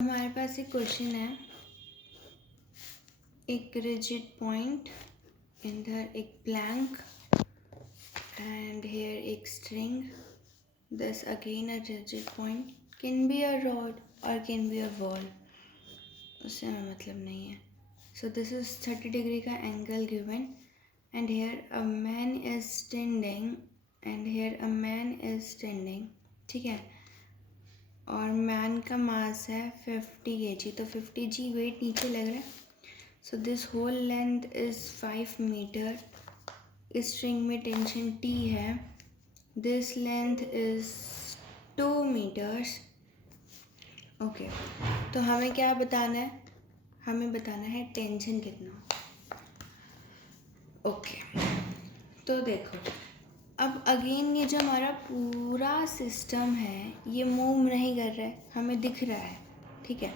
हमारे पास एक क्वेश्चन है, एक रिजिड पॉइंट, इधर एक प्लैंक एंड हेयर एक string, this again a rigid point, can be a rod और कैन बी अ वॉल, उससे हमें मतलब नहीं है. सो दिस इज 30 डिग्री का angle given and here a man is standing and here a man is standing. ठीक है, और मैन का मास है 50 kg, तो 50 g वेट नीचे लग रहा है. So this whole length is 5 metre. इस स्ट्रिंग में टेंशन T है. This length is 2 metres. Okay, तो हमें क्या बताना है? हमें बताना है टेंशन कितना. ओके, तो देखो, अब अगेन ये जो हमारा पूरा सिस्टम है ये मूव नहीं कर रहा है, हमें दिख रहा है. ठीक है,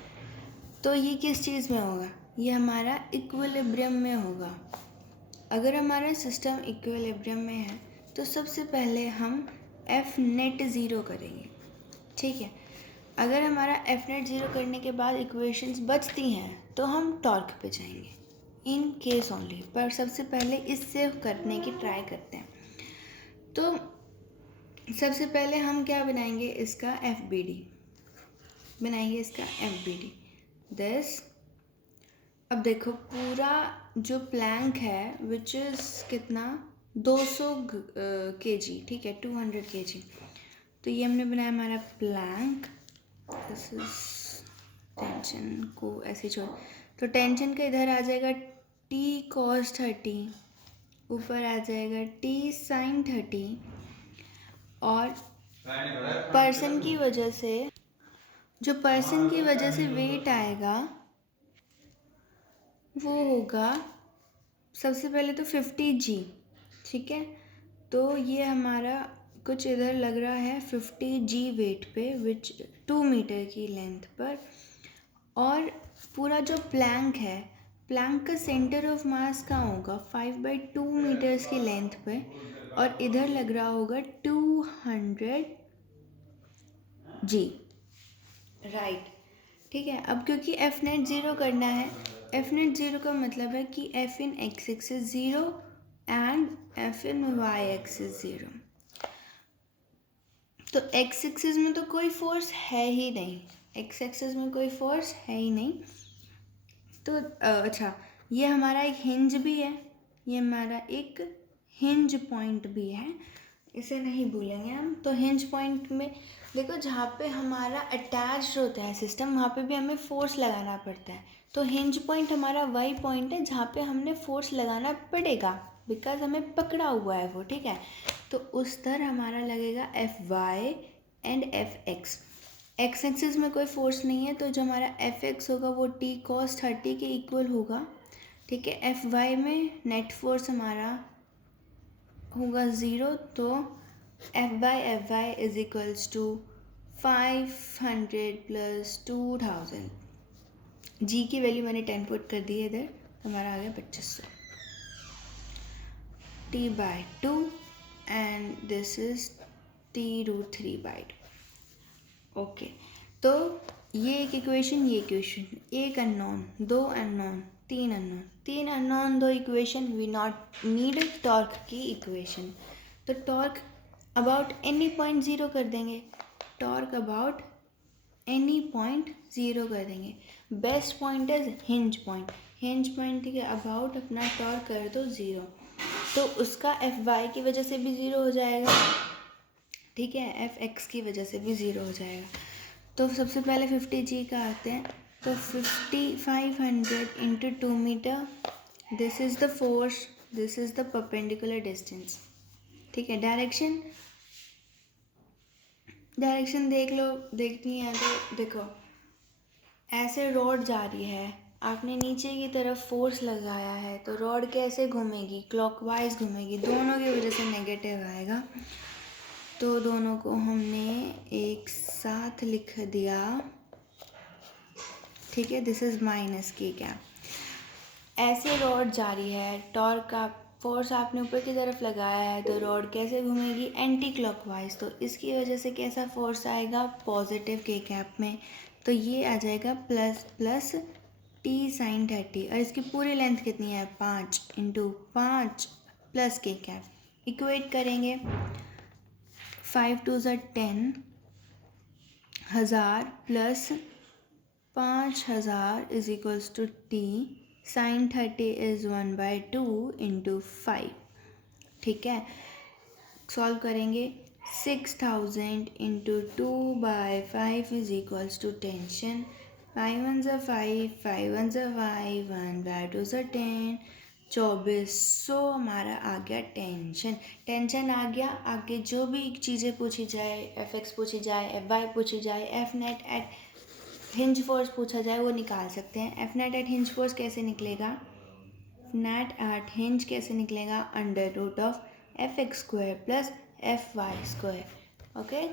तो ये किस चीज़ में होगा? ये हमारा इक्विलिब्रियम में होगा. अगर हमारा सिस्टम इक्विलिब्रियम में है तो सबसे पहले हम एफ नेट ज़ीरो करेंगे. ठीक है, अगर हमारा एफ नेट ज़ीरो करने के बाद इक्वेशंस बचती हैं तो हम टॉर्क पे जाएंगे इन केस ओनली. पर सबसे पहले इससे करने की ट्राई करते हैं. तो सबसे पहले हम क्या बनाएंगे? इसका एफ बी डी बनाएंगे, इसका एफ बी डी दिस. अब देखो, पूरा जो प्लैंक है विच इज़ कितना, 200 kg. ठीक है, 200 kg. तो ये हमने बनाया हमारा प्लैंक. दिस इज टेंशन को ऐसे छोड़, तो टेंशन का इधर आ जाएगा T cos 30, ऊपर आ जाएगा T sin 30, और पर्सन की वजह से, जो पर्सन की वजह से वेट आएगा वो होगा सबसे पहले तो 50 g. ठीक है, तो ये हमारा कुछ इधर लग रहा है 50 g वेट पे, विच 2 मीटर की लेंथ पर. और पूरा जो प्लैंक है, प्लैंक का सेंटर ऑफ मास कहाँ होगा? 5/2 मीटर्स की लेंथ पे, और इधर लग रहा होगा 200 g. राइट. ठीक है, अब क्योंकि एफ नेट ज़ीरो करना है, एफ नेट ज़ीरो का मतलब है कि F in X axis zero and F in Y axis zero. तो एक्स एक्सिस में तो कोई फोर्स है ही नहीं, एक्स एक्सिस में कोई फोर्स है ही नहीं. तो अच्छा, ये हमारा एक हिंज भी है, ये हमारा एक हिंज पॉइंट भी है, इसे नहीं भूलेंगे हम. तो हिंज पॉइंट में देखो, जहाँ पे हमारा अटैच होता है सिस्टम वहाँ पे भी हमें फोर्स लगाना पड़ता है. तो हिंज पॉइंट हमारा वही पॉइंट है जहाँ पे हमने फोर्स लगाना पड़ेगा, बिकॉज हमें पकड़ा हुआ है वो. ठीक है, तो उस तरह हमारा लगेगा F Y and F X. X axis में कोई फोर्स नहीं है, तो जो हमारा एफ एक्स होगा वो T cos 30 के इक्वल होगा. ठीक है, एफ वाई में नेट फोर्स हमारा होगा 0, तो F Y is equals to 500 plus 2000. G की वैल्यू मैंने 10 पुट कर दी है इधर, तो हमारा आ गया 2500. T/2 and this is T√3/2. Okay, तो ये एक इक्वेशन, ये इक्वेशन, एक अननोन, दो अननोन, तीन अननोन, तीन अननोन, दो equation. We not need torque की इक्वेशन. तो torque about any point zero कर देंगे, torque about any point zero कर देंगे. Best point is hinge point. Hinge point के अबाउट अपना टॉर्क कर दो ज़ीरो, तो उसका एफ वाई की वजह से भी ज़ीरो हो जाएगा. ठीक है, एफ एक्स की वजह से भी ज़ीरो हो जाएगा. तो सबसे पहले 50 g का आते हैं, तो 500 into 2 metre, this is the force, this is the perpendicular distance. ठीक है, डायरेक्शन देख लो, देखनी है तो देखो, ऐसे रॉड जा रही है, आपने नीचे की तरफ फोर्स लगाया है, तो रॉड कैसे घूमेगी? क्लॉकवाइज घूमेगी, दोनों की वजह से नेगेटिव आएगा. तो दोनों को हमने एक साथ लिख दिया. ठीक है, दिस इज़ माइनस के कैप. ऐसे रॉड जा रही है, टॉर्क का फोर्स आपने ऊपर की तरफ लगाया है, तो रॉड कैसे घूमेगी? Anti clockwise. तो इसकी वजह से कैसा फोर्स आएगा? पॉजिटिव के कैप में. तो ये आ जाएगा प्लस प्लस टी साइन 30, और इसकी पूरी लेंथ कितनी है 5 into 5 plus K cap. Equate करेंगे 5 2 ज़ा 10 हज़ार plus 5000 is equals to T sine 30 is 1/2 into 5। ठीक है, सॉल्व करेंगे 6000 into 2/5 is equals to tension 5 1 ज़ा 5 5 1 ज़ा 5 1/2 ज़ा 10 2400 हमारा आ गया टेंशन। टेंशन आ गया। आगे जो भी चीज़ें पूछी जाए, fx पूछी जाए, fy पूछी जाए, f net at hinge force पूछा जाए वो निकाल सकते हैं। f net at hinge force कैसे निकलेगा, नेट एट हिंज कैसे निकलेगा, under root of fx square plus fy square. Okay.